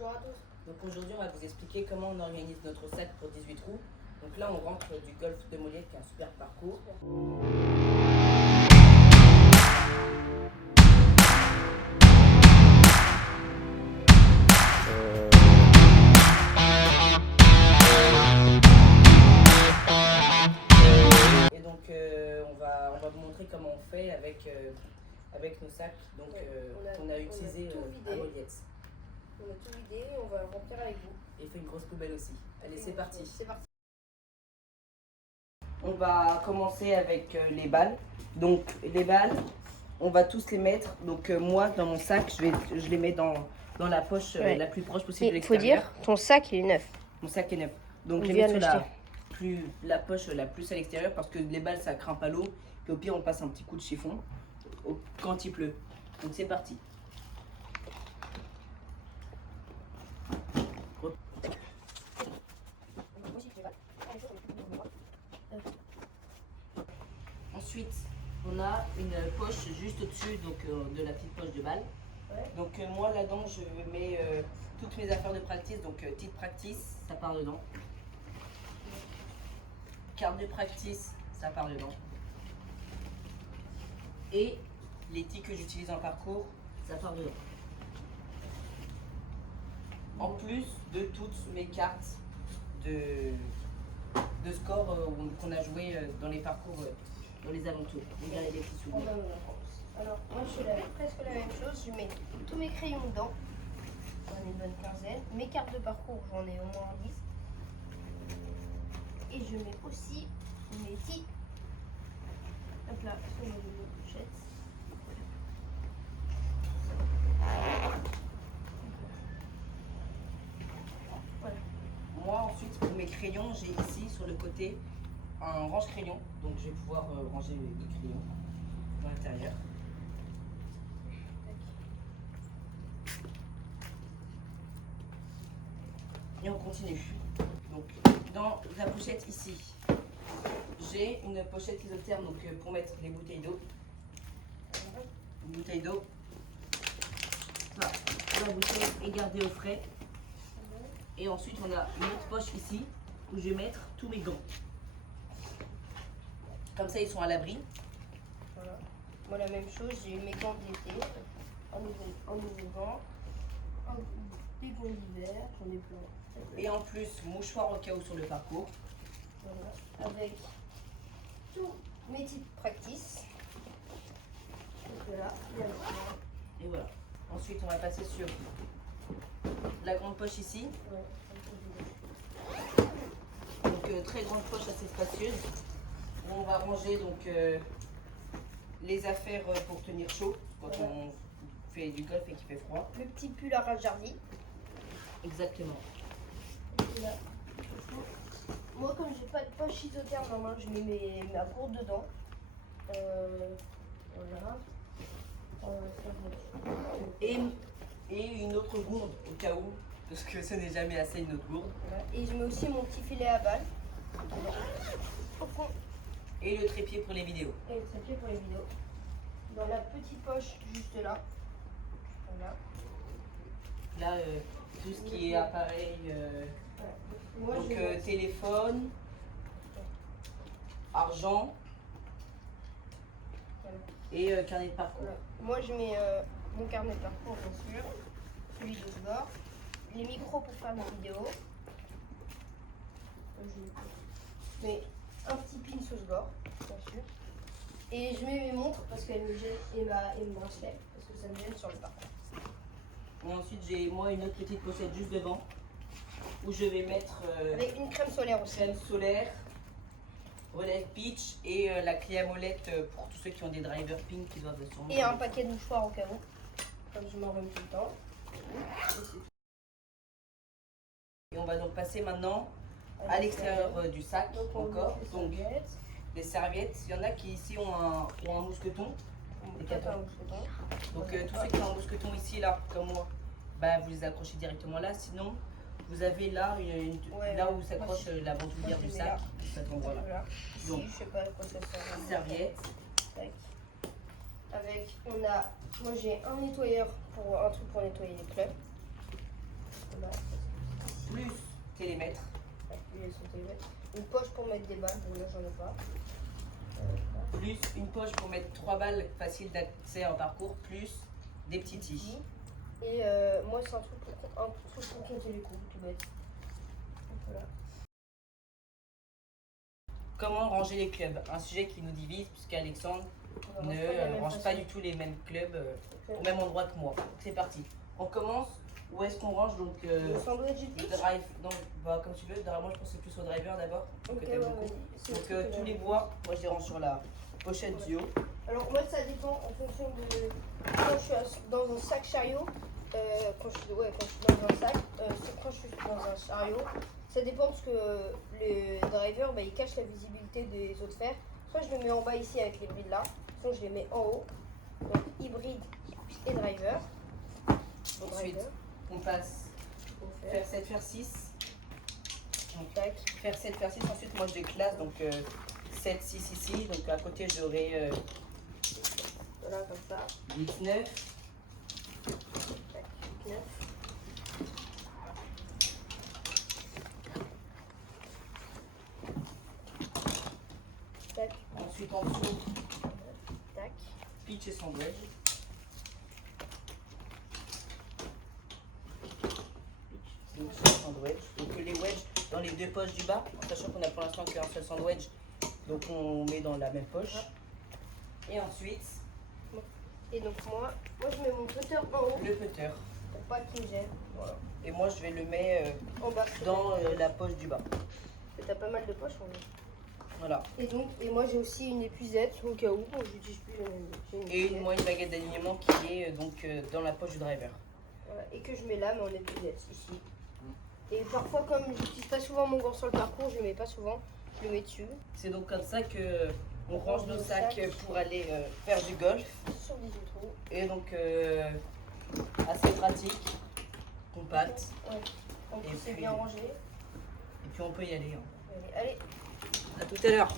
Bonjour à tous. Donc aujourd'hui, on va vous expliquer comment on organise notre sac pour 18 trous. Donc là, on rentre du golfe de Moliette qui est un super parcours. Et donc on va vous montrer comment on fait avec nos sacs qu'on a utilisés à Moliette. On a tout vidé, on va le remplir avec vous. Et fait une grosse poubelle aussi. Allez, c'est parti. C'est parti. On va commencer avec les balles. Donc les balles, on va tous les mettre. Donc moi, dans mon sac, je les mets dans la poche la plus proche possible de Il faut l'extérieur. dire, ton sac il est neuf. Mon sac est neuf. Donc On je les vient mets de sur l'acheter. la poche la plus à l'extérieur parce que les balles ça craint pas l'eau. Puis au pire on passe un petit coup de chiffon quand il pleut. Donc c'est parti. Ensuite, on a une poche juste au-dessus de la petite poche de balle. Ouais. Donc moi là-dedans je mets toutes mes affaires de practice. Donc titre practice, ça part dedans. Carte de practice, ça part dedans. Et les tics que j'utilise en parcours, ça part dedans. En plus de toutes mes cartes de score qu'on a joué dans les parcours, dans les alentours. Regardez les petits souvenirs. Alors, moi je fais presque la même chose. Je mets tous mes crayons dedans. J'en ai une bonne quinzaine. Mes cartes de parcours, j'en ai au moins 10. Et je mets aussi mes petits. Hop là, sur mes pochettes. Voilà. Moi ensuite pour mes crayons, j'ai ici sur le côté un range-crayon. Donc je vais pouvoir ranger mes crayons dans l'intérieur. Et on continue. Donc dans la pochette ici, j'ai une pochette isotherme donc, pour mettre les bouteilles d'eau. Une bouteille d'eau. La bouteille est gardée au frais. Et ensuite on a une autre poche ici où je vais mettre tous mes gants. Comme ça ils sont à l'abri. Voilà. Moi la même chose, j'ai mes gants d'été, un nouveau gant, des gants d'hiver, j'en ai plein. Et en plus, mouchoir au cas où sur le parcours. Voilà. Avec tous mes petites practice. Voilà. Et voilà. Ensuite, on va passer sur la grande poche ici. Donc, très grande poche assez spacieuse. Où on va ranger donc, les affaires pour tenir chaud quand on fait du golf et qu'il fait froid. Le petit pull à Rajardi. Exactement. Là. Moi, comme j'ai pas de poche isotherme dans ma main, je mets ma gourde dedans. Voilà. Et une autre gourde au cas où, parce que ce n'est jamais assez une autre gourde. Voilà. Et je mets aussi mon petit filet à balles. Et le trépied pour les vidéos. Et le trépied pour les vidéos. Dans la petite poche juste là. Voilà. Là, tout ce qui est appareil, Moi, donc je mets- téléphone, argent Voilà. et carnet de parcours. Voilà. Moi, je mets mon carnet de parcours, bien sûr, celui de score, les micros pour faire mes vidéos. Je mets un petit pin sous score, bien sûr. Et je mets mes montres parce qu'elles me gênent et mes bracelets parce que ça me gêne sur le parcours. Et ensuite, j'ai moi une autre petite pochette juste devant où je vais mettre Avec une crème solaire aussi. crème solaire, relève pitch et la clé à molette pour tous ceux qui ont des drivers pink qui doivent sûrement. Et un paquet de mouchoirs au cas où, comme je m'en remets tout le temps. Et on va donc passer maintenant à l'extérieur du sac Donc on encore. met les Donc serviettes. les serviettes, il y en a qui ici ont un mousqueton. On met Des un catons. mousqueton. Donc tous ceux qui ont un mousqueton ici, là, comme moi, bah, vous les accrochez directement là. Sinon, vous avez là, là où s'accroche la bandoulière du sac, cet endroit-là. Voilà. Ici, Donc, je sais pas à quoi ça sert. serviette. Tac. Avec, moi j'ai un nettoyeur pour un truc pour nettoyer les clubs. Une poche pour mettre des balles, bon là j'en ai pas. Plus une poche pour mettre 3 balles faciles d'accès en parcours, plus des petits tis. Et moi c'est un truc pour compter les coups, tout bête. Voilà. Comment ranger les clubs? Un sujet qui nous divise puisqu'Alexandre ne range pas du tout les mêmes clubs au même endroit que moi. C'est parti. On commence. Où est-ce qu'on range donc le sandwich du pitch. drive, non, bah, comme tu veux. Moi je pensais plus au driver d'abord. Ok, que t'aimes beaucoup. Donc tous les bois, moi je les range sur la pochette du haut. Alors moi ça dépend en fonction de quand je suis dans un sac chariot, quand je suis dans un sac, quand je suis dans un chariot, ça dépend parce que le driver il cache la visibilité des autres fers. Soit je le mets en bas ici avec les brides là, soit je les mets en haut. Donc hybride et driver. Ensuite on passe faire 7, faire 6. Tac. Faire 7, faire 6. Ensuite moi je classe donc 7, 6 ici. Donc à côté j'aurai Voilà comme ça. 8, 9. Tac, 9. Tac. Ensuite en dessous, Tac. pitch et sandwich. Donc sandwich. Donc les wedges dans les deux poches du bas, en sachant qu'on a pour l'instant qu'un seul sandwich. Donc on met dans la même poche. Et ensuite, Et donc moi je mets mon putter en haut le putter. pour pas qu'il me gêne. Voilà. Et moi je vais le mettre En bas. dans la poche du bas. T'as pas mal de poches en haut. Voilà. Et moi j'ai aussi une épuisette au cas où quand je l'utilise plus. J'ai une Et épuisette. moi une baguette d'alignement qui est dans la poche du driver. Voilà. Et que je mets là mais en épuisette ici. Et parfois comme j'utilise pas souvent mon gant sur le parcours, je le mets pas souvent, je le mets dessus. C'est donc comme ça que on range nos sacs pour aller faire du golf. Sur 18 trous. Et donc assez pratique, compact. Ouais. En Et plus c'est puis- bien rangé. Et puis on peut y aller. Hein. Allez. À tout à l'heure.